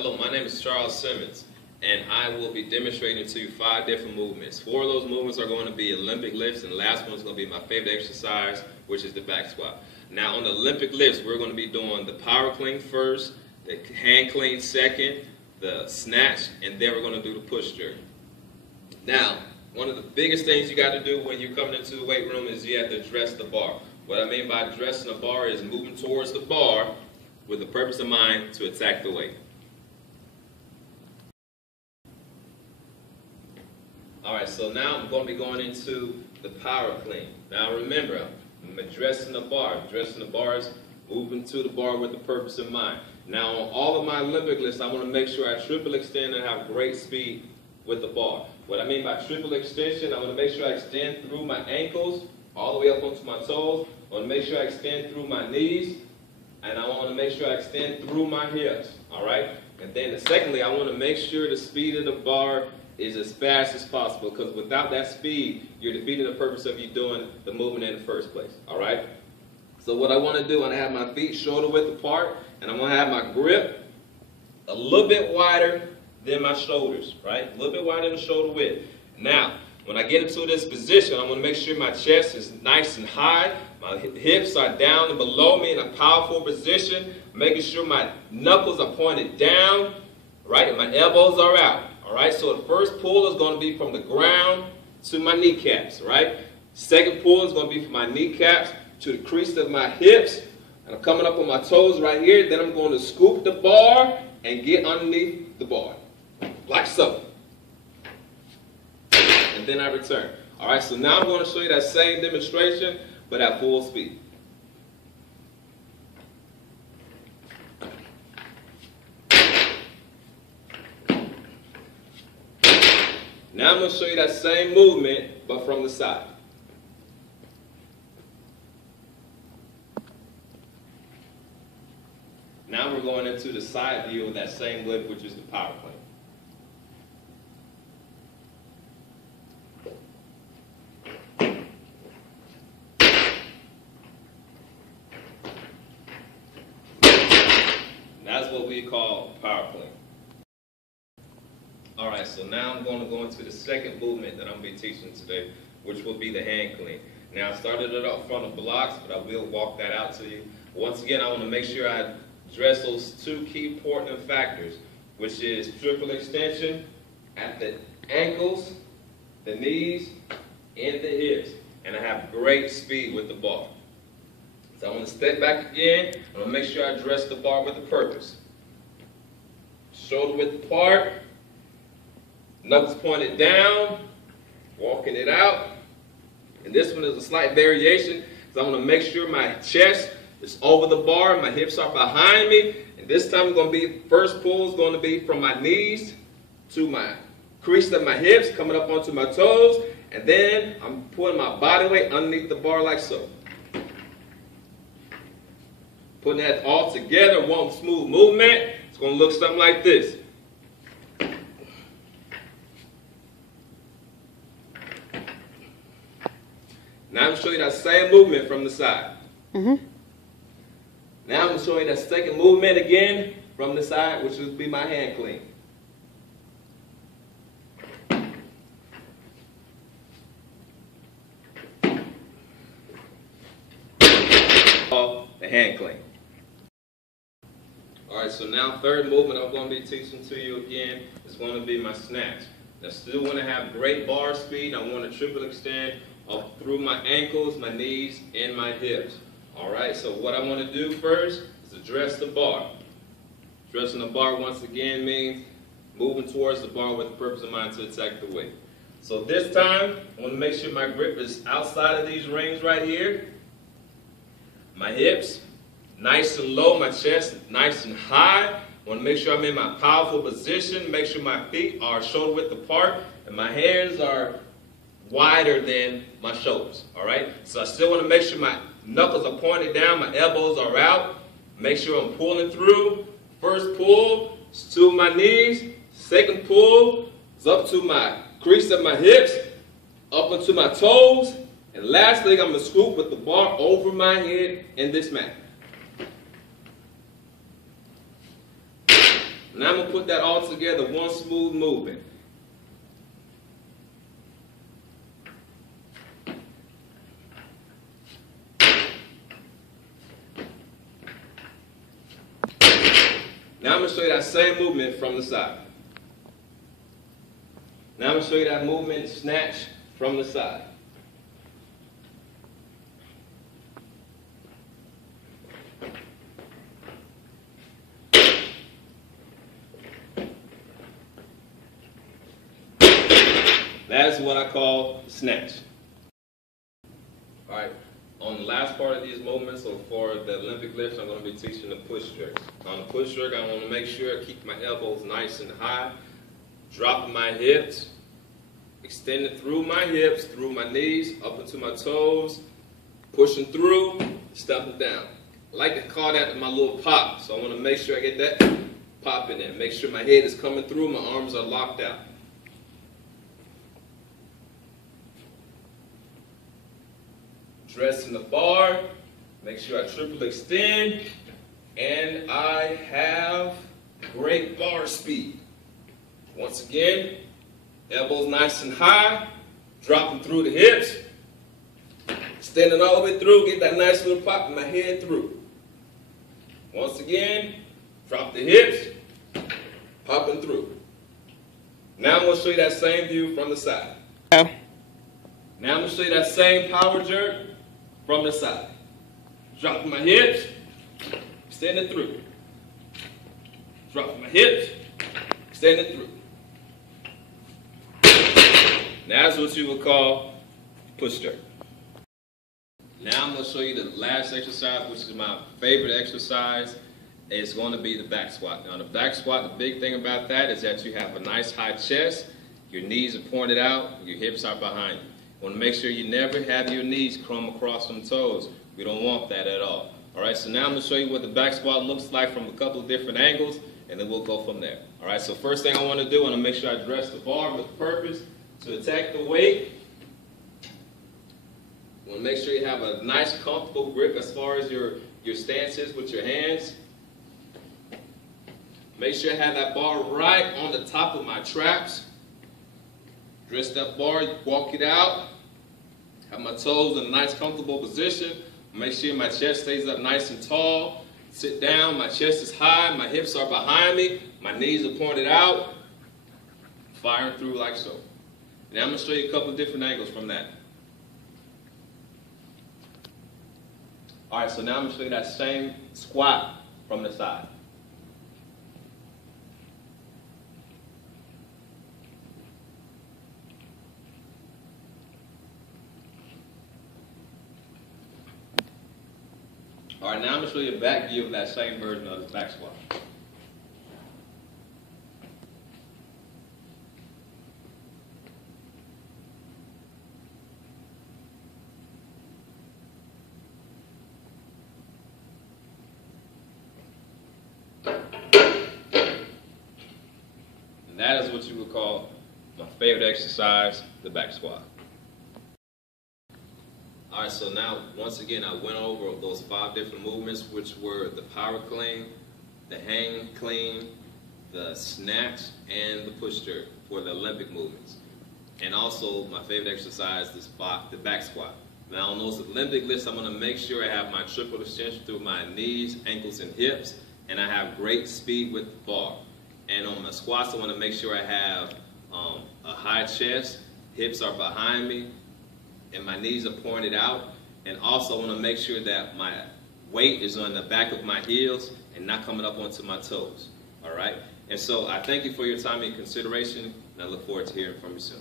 Hello, my name is Charles Simmons, and I will be demonstrating to you 5 different movements. 4 of those movements are going to be Olympic lifts, and the last one is going to be my favorite exercise, which is the back squat. Now, on the Olympic lifts, we're going to be doing the power clean first, the hand clean second, the snatch, and then we're going to do the push jerk. Now, one of the biggest things you got to do when you're coming into the weight room is you have to dress the bar. What I mean by dressing the bar is moving towards the bar with the purpose in mind to attack the weight. Alright, so now I'm going to be going into the power clean. Now remember, I'm addressing the bar. Addressing the bars, moving to the bar with the purpose in mind. Now on all of my Olympic lifts, I want to make sure I triple extend and have great speed with the bar. What I mean by triple extension, I want to make sure I extend through my ankles, all the way up onto my toes. I want to make sure I extend through my knees, and I want to make sure I extend through my hips. Alright? And then secondly, I want to make sure the speed of the bar is as fast as possible, because without that speed, you're defeating the purpose of you doing the movement in the first place. Alright? So what I want to do, I have my feet shoulder width apart, and I'm going to have my grip a little bit wider than my shoulders, right? A little bit wider than the shoulder width. Now, when I get into this position, I'm going to make sure my chest is nice and high, my hips are down and below me in a powerful position, making sure my knuckles are pointed down, right, and my elbows are out. Alright, so the first pull is going to be from the ground to my kneecaps, right? Second pull is going to be from my kneecaps to the crease of my hips. And I'm coming up on my toes right here. Then I'm going to scoop the bar and get underneath the bar, like so. And then I return. Alright, so now I'm going to show you that same demonstration, but at full speed. Now I'm going to show you that same movement, but from the side. Now we're going into the side view of that same lift, which is the power clean. That's what we call power clean. Alright, so now I'm going to go into the second movement that I'm going to be teaching today, which will be the hand clean. Now I started it up from the blocks, but I will walk that out to you. Once again, I want to make sure I address those 2 key important factors, which is triple extension at the ankles, the knees, and the hips. And I have great speed with the bar. So I want to step back again. I want to make sure I address the bar with a purpose. Shoulder width apart. Knuckles pointed down, walking it out. And this one is a slight variation, because I want to make sure my chest is over the bar, my hips are behind me. And this time first pull is going to be from my knees to my crease of my hips, coming up onto my toes. And then I'm putting my body weight underneath the bar like so. Putting that all together, one smooth movement. It's going to look something like this. Now I'm going to show you that same movement from the side. Now I'm going to show you that second movement again from the side, which will be my hand clean. The hand clean. Alright, so now third movement I'm going to be teaching to you again is going to be my snatch. I still want to have great bar speed. I want to triple extend up through my ankles, my knees, and my hips. Alright, so what I want to do first is address the bar. Addressing the bar once again means moving towards the bar with the purpose in mind to attack the weight. So this time, I want to make sure my grip is outside of these rings right here. My hips, nice and low, my chest, nice and high. I want to make sure I'm in my powerful position, make sure my feet are shoulder width apart, and my hands are wider than my shoulders, alright? So I still want to make sure my knuckles are pointed down, my elbows are out. Make sure I'm pulling through. First pull is to my knees. Second pull is up to my crease of my hips, up into my toes. And lastly, I'm going to scoop with the bar over my head and dismantle. Now I'm going to put that all together, one smooth movement. Now I'm going to show you that same movement from the side. Now I'm going to show you that movement snatch from the side. That's what I call snatch. All right, on the last part of these movements, so for the Olympic lifts, I'm going to be teaching the push jerk. On the push jerk, I want to make sure I keep my elbows nice and high, dropping my hips, extending through my hips, through my knees, up into my toes, pushing through, stepping down. I like to call that my little pop, so I want to make sure I get that pop in there. Make sure my head is coming through, my arms are locked out. Dressing the bar, make sure I triple extend, and I have great bar speed. Once again, elbows nice and high, dropping through the hips, extending all the way through, get that nice little pop in my head through. Once again, drop the hips, popping through. Now I'm going to show you that same view from the side. Now I'm going to show you that same power jerk from the side. Dropping my hips, extending through. Dropping my hips, extending through. Now that's what you would call push jerk. Now I'm going to show you the last exercise, which is my favorite exercise. It's going to be the back squat. Now the back squat, the big thing about that is that you have a nice high chest, your knees are pointed out, your hips are behind you. You want to make sure you never have your knees come across them toes. We don't want that at all. All right, so now I'm going to show you what the back squat looks like from a couple of different angles, and then we'll go from there. All right, so first thing I want to do, I want to make sure I dress the bar with purpose to attack the weight. You want to make sure you have a nice, comfortable grip as far as your stance is with your hands. Make sure I have that bar right on the top of my traps. Dress that bar, walk it out. Have my toes in a nice, comfortable position. Make sure my chest stays up nice and tall. Sit down, my chest is high, my hips are behind me, my knees are pointed out. Firing through like so. Now I'm going to show you a couple of different angles from that. All right, so now I'm going to show you that same squat from the side. All right, now I'm going to show you a back view of that same version of the back squat. And that is what you would call my favorite exercise, the back squat. All right, so now, once again, I went over those 5 different movements, which were the power clean, the hang clean, the snatch, and the push jerk for the Olympic movements. And also, my favorite exercise, the back squat. Now, on those Olympic lifts, I'm going to make sure I have my triple extension through my knees, ankles, and hips, and I have great speed with the bar. And on my squats, I want to make sure I have a high chest, hips are behind me, and my knees are pointed out, and also I want to make sure that my weight is on the back of my heels and not coming up onto my toes. All right? And so I thank you for your time and consideration, and I look forward to hearing from you soon.